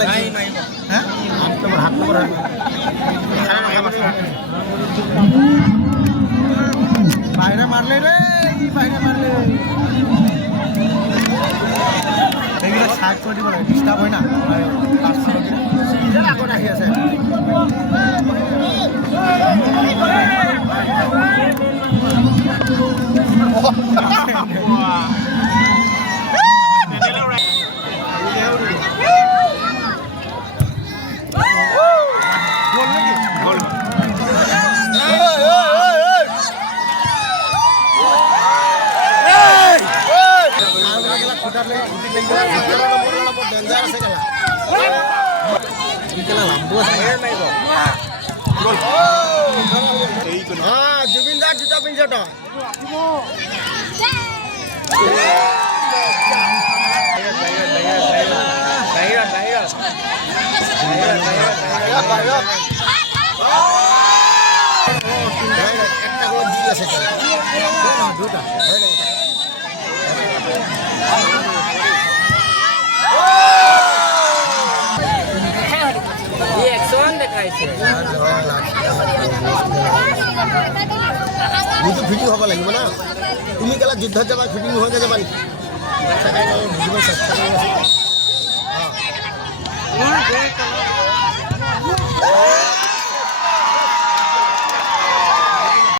লাগছে হ্যাঁ 8 নম্বর বাইরে মারলে রে বাইরে মারলে এইগুলো সাইড করে দিব লাগে ডিস্টার্ব হয় না আগত আহি আছে জুবিনদার জুতা পিন্ধছ তো একটা গোল জিতে আছে দুটা ভিডিও হব লাগিব না তুমি কেলা যুদ্ধত যাবা ফিটিং হৈ যাবা বুঝিব চেষ্টা